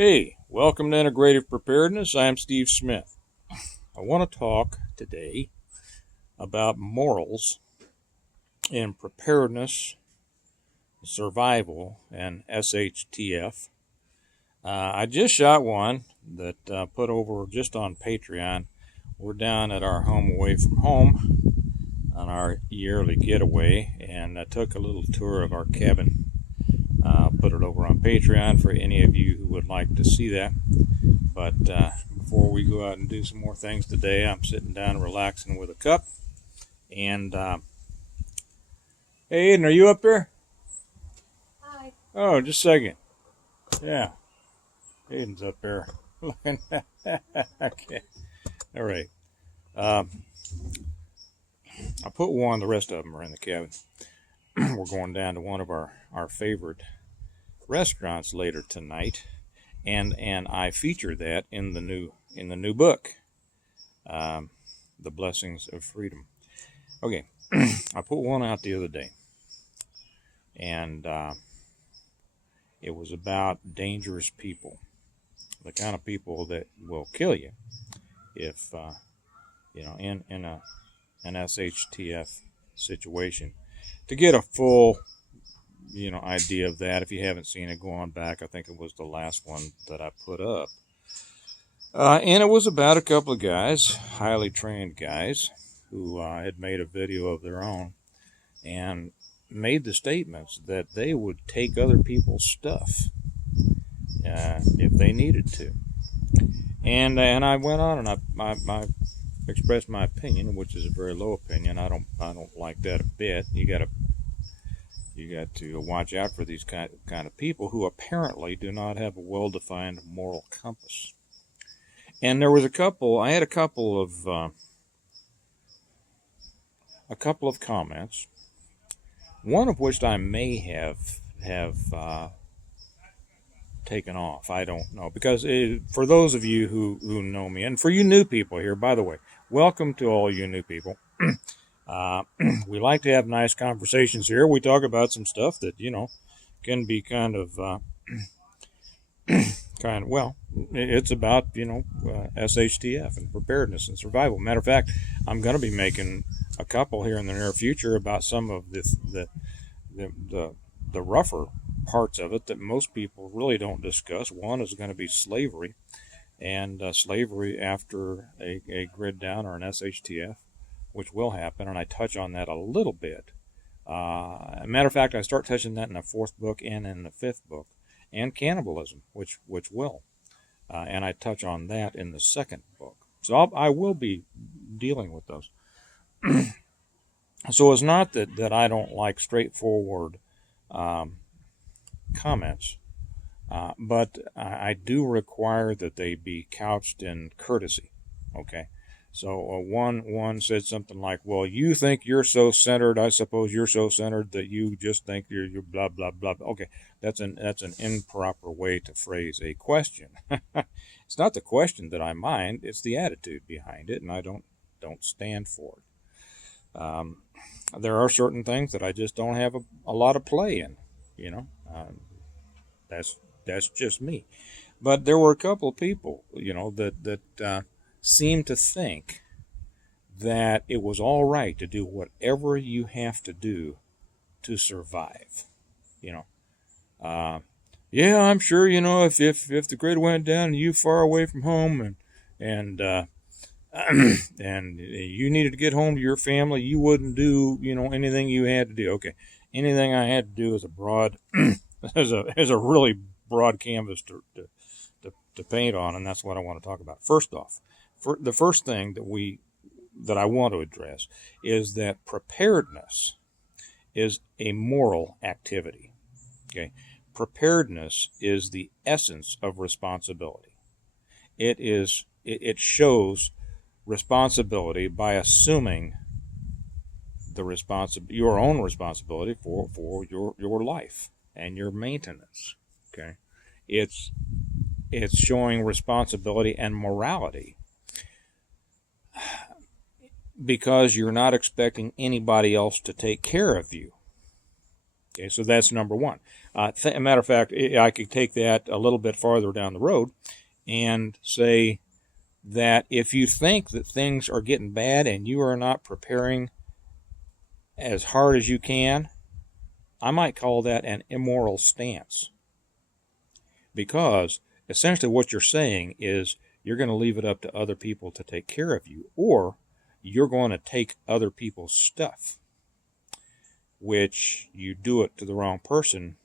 Hey, welcome to Integrative Preparedness. I'm Steve Smith. I want to talk today about morals in preparedness, survival, and SHTF. I just shot one that put over just on Patreon. We're down at our home away from home on our yearly getaway, and I took a little tour of our cabin. Put it over on Patreon for any of you who would like to see that. But before we go out and do some more things today, I'm sitting down relaxing with a cup. And hey, Aiden, are you up there? Hi. Oh, just a second. Yeah, Aiden's up there. Okay. All right. I put one. The rest of them are in the cabin. We're going down to one of our favorite restaurants later tonight, and I feature that in the new book, The Blessings of Freedom. Okay, I put one out the other day, and it was about dangerous people, the kind of people that will kill you if in an SHTF situation. To get a full idea of that, if you haven't seen it, go on back. I think it was the last one that I put up. And it was about a couple of guys, highly trained guys, who had made a video of their own and made the statements that they would take other people's stuff if they needed to. And I went on and I expressed my opinion, which is a very low opinion. I don't like that a bit. You got to watch out for these kind of people who apparently do not have a well-defined moral compass. And there was I had a couple of comments, one of which I may have taken off. I don't know, because for those of you who know me, and for you new people here, by the way, welcome to all you new people. We like to have nice conversations here. We talk about some stuff that can be kind of it's about SHTF and preparedness and survival. Matter of fact, I'm going to be making a couple here in the near future about some of the rougher parts of it that most people really don't discuss. One is going to be slavery, and slavery after a grid down or an SHTF, which will happen, and I touch on that a little bit. Matter of fact, I start touching that in the fourth book and in the fifth book, and cannibalism, which will, and I touch on that in the second book. So I will be dealing with those. So it's not that I don't like straightforward comments, but I do require that they be couched in courtesy. Okay. So one said something like, "Well, you think you're so centered. I suppose you're so centered that you just think you're blah blah blah." Okay, that's an improper way to phrase a question. It's not the question that I mind; it's the attitude behind it, and I don't stand for it. There are certain things that I just don't have a lot of play in. That's just me. But there were a couple of people, that seem to think that it was all right to do whatever you have to do to survive. Yeah, I'm sure, if the grid went down and you far away from home and and you needed to get home to your family, you wouldn't do, anything you had to do. Okay, anything I had to do is a broad, is a really broad canvas to paint on, and that's what I want to talk about. First off, the first thing that I want to address is that preparedness is a moral activity. Okay, preparedness is the essence of responsibility. It shows responsibility by assuming your own responsibility for your life and your maintenance. Okay, it's showing responsibility and morality, because you're not expecting anybody else to take care of you. Okay, so that's number one. A matter of fact, I could take that a little bit farther down the road and say that if you think that things are getting bad and you are not preparing as hard as you can, I might call that an immoral stance. Because essentially what you're saying is you're going to leave it up to other people to take care of you, or you're going to take other people's stuff, which you do it to the wrong person,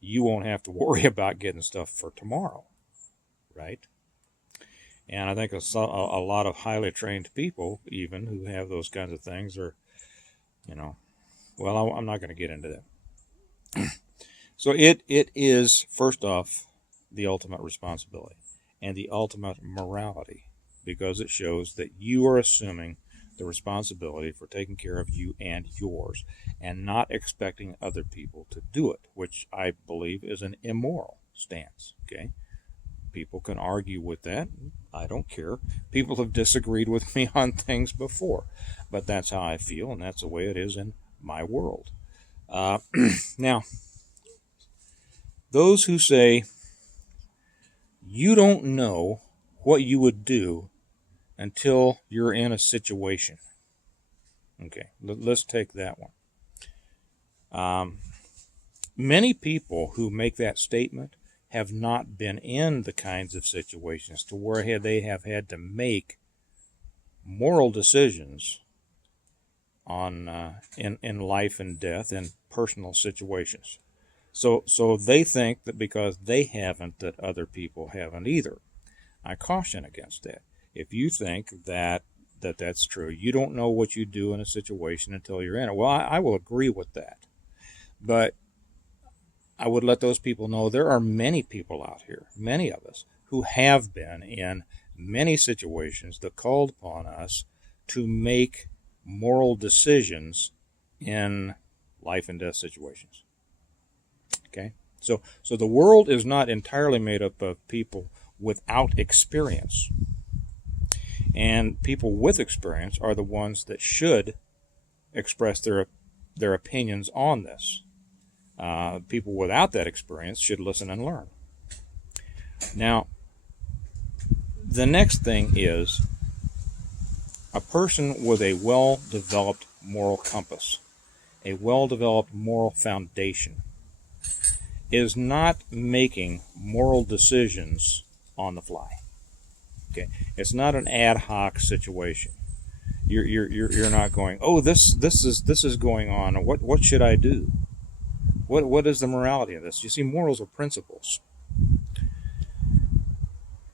you won't have to worry about getting stuff for tomorrow, right? And I think a lot of highly trained people, even who have those kinds of things, are, well, I'm not going to get into that. So it is, first off, the ultimate responsibility and the ultimate morality, because it shows that you are assuming the responsibility for taking care of you and yours and not expecting other people to do it, which I believe is an immoral stance. Okay, people can argue with that. I don't care. People have disagreed with me on things before, but that's how I feel, and that's the way it is in my world. Now, those who say you don't know what you would do until you're in a situation. Okay, let's take that one. Many people who make that statement have not been in the kinds of situations to where they have had to make moral decisions on in life and death and personal situations. So they think that because they haven't, that other people haven't either. I caution against that. If you think that's true, you don't know what you do in a situation until you're in it. Well, I will agree with that. But I would let those people know there are many people out here, many of us, who have been in many situations that called upon us to make moral decisions in life and death situations. Okay? So the world is not entirely made up of people without experience. And people with experience are the ones that should express their opinions on this. People without that experience should listen and learn. Now, the next thing is a person with a well-developed moral compass, a well-developed moral foundation, is not making moral decisions on the fly. Okay, it's not an ad hoc situation. You're not going, oh, this is going on. What should I do? What is the morality of this? You see, morals are principles.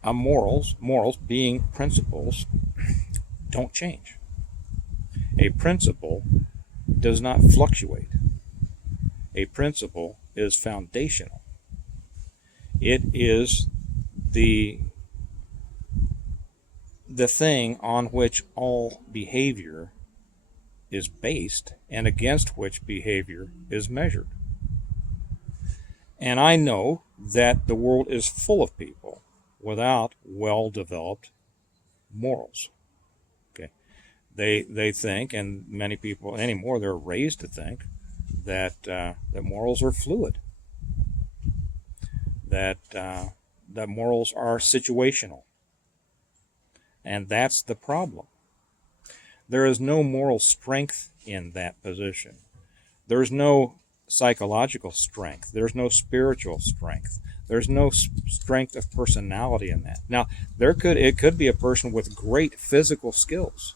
Morals being principles, don't change. A principle does not fluctuate. A principle is foundational. It is the thing on which all behavior is based and against which behavior is measured. And I know that the world is full of people without well-developed morals. Okay, they think, and many people anymore, they're raised to think that morals are fluid, that morals are situational, and that's the problem. There is no moral strength in that position. There's no psychological strength. There's no spiritual strength. There's no strength of personality in that. Now, it could be a person with great physical skills,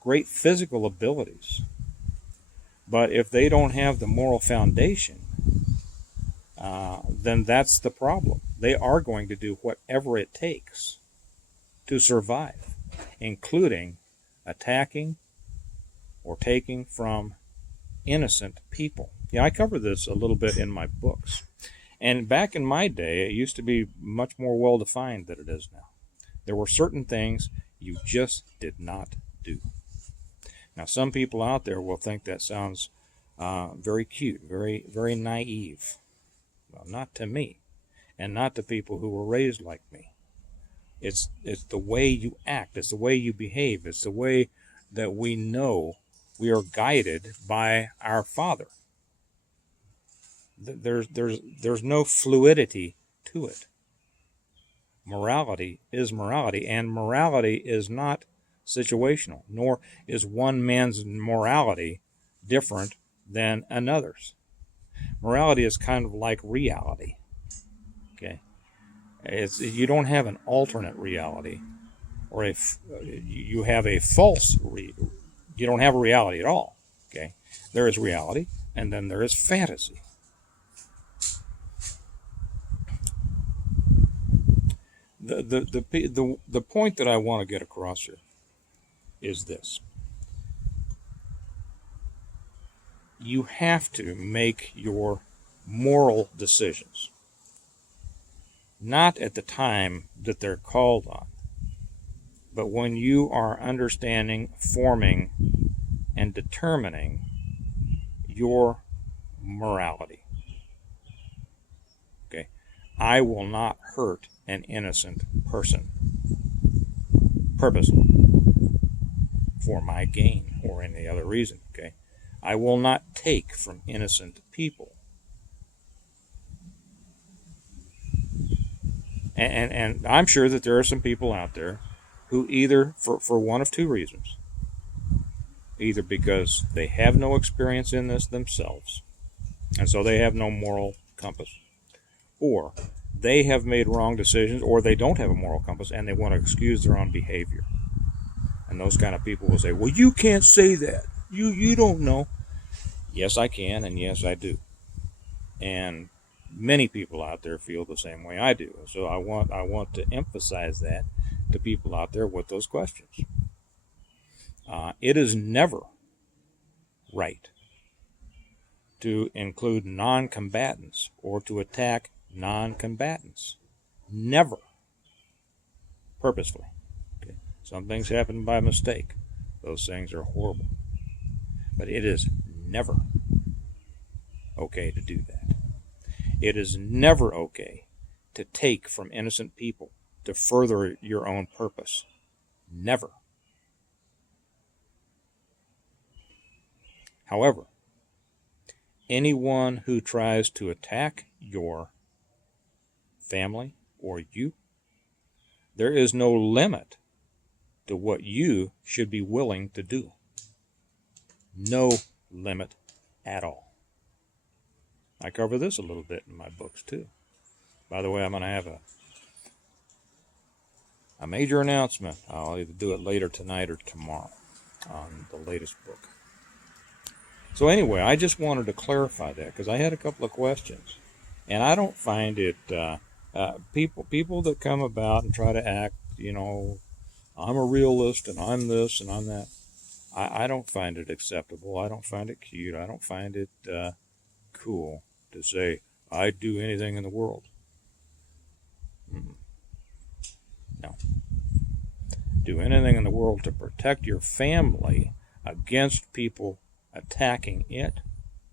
great physical abilities, but if they don't have the moral foundation, then that's the problem. They are going to do whatever it takes to survive, including attacking or taking from innocent people. Yeah, I cover this a little bit in my books. And back in my day, it used to be much more well-defined than it is now. There were certain things you just did not do. Now, some people out there will think that sounds very cute, very, very naive. Well, not to me, and not to people who were raised like me. It's the way you act. It's the way you behave. It's the way that we know we are guided by our Father. there's no fluidity to it. Morality is morality, and morality is not situational, nor is one man's morality different than another's. Morality is kind of like reality. Okay, you don't have an alternate reality, or you have a false you don't have a reality at all. Okay, there is reality, and then there is fantasy. The point that I want to get across here is this: you have to make your moral decisions not at the time that they're called on, but when you are understanding, forming, and determining your morality. Okay, I will not hurt an innocent person purposely for my gain or any other reason. Okay, I will not take from innocent people. And I'm sure that there are some people out there who either, for one of two reasons, either because they have no experience in this themselves, and so they have no moral compass, or they have made wrong decisions, or they don't have a moral compass and they want to excuse their own behavior. And those kind of people will say, well, you can't say that. You don't know. Yes, I can, and yes, I do. And many people out there feel the same way I do. So I want to emphasize that to people out there with those questions. It is never right to include non-combatants or to attack non-combatants. Never. Purposefully. Okay. Some things happen by mistake. Those things are horrible. But it is never okay to do that. It is never okay to take from innocent people to further your own purpose. Never. However, anyone who tries to attack your family or you, there is no limit to what you should be willing to do. No limit at all. I cover this a little bit in my books too. By the way, I'm going to have a major announcement. I'll either do it later tonight or tomorrow on the latest book. So anyway, I just wanted to clarify that because I had a couple of questions. And I don't find it, people that come about and try to act, I'm a realist and I'm this and I'm that. I don't find it acceptable. I don't find it cute. I don't find it cool to say, I'd do anything in the world. No. Do anything in the world to protect your family against people attacking it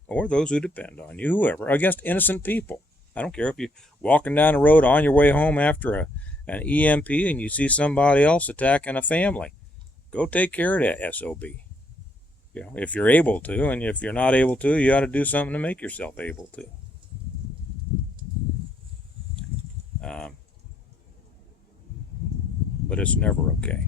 or those who depend on you, whoever, against innocent people. I don't care if you're walking down the road on your way home after an EMP and you see somebody else attacking a family. Go take care of that SOB. If you're able to, and if you're not able to, you ought to do something to make yourself able to. But it's never okay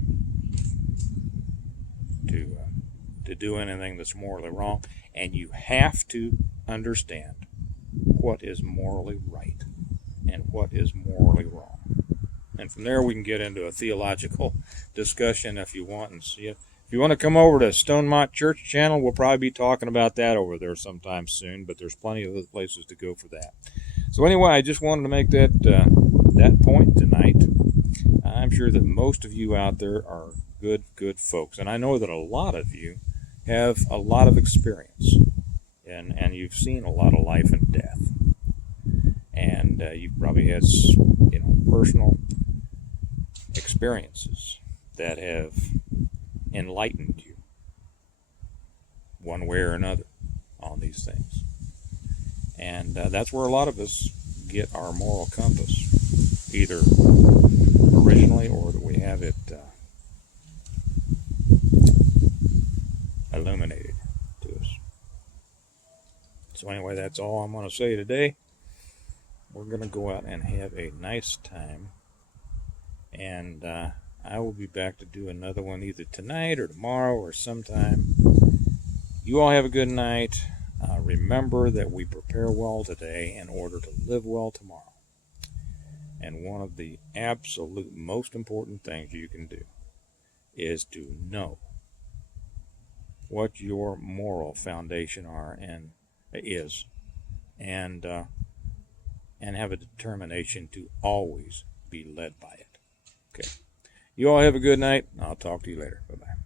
to do anything that's morally wrong, and you have to understand what is morally right and what is morally wrong. And from there we can get into a theological discussion if you want. And see, if you want to come over to Stonemont Church channel, we'll probably be talking about that over there sometime soon, but there's plenty of other places to go for that. So anyway, I just wanted to make that point tonight. I'm sure that most of you out there are good folks, and I know that a lot of you have a lot of experience, and you've seen a lot of life and death, and you've probably had personal experiences that have enlightened you one way or another on these things. And that's where a lot of us get our moral compass, either originally or that we have it illuminated to us. So anyway, that's all I'm going to say today. We're going to go out and have a nice time. And I will be back to do another one either tonight or tomorrow or sometime. You all have a good night. Remember that we prepare well today in order to live well tomorrow. And one of the absolute most important things you can do is to know what your moral foundation is, and have a determination to always be led by it. Okay. You all have a good night. I'll talk to you later. Bye-bye.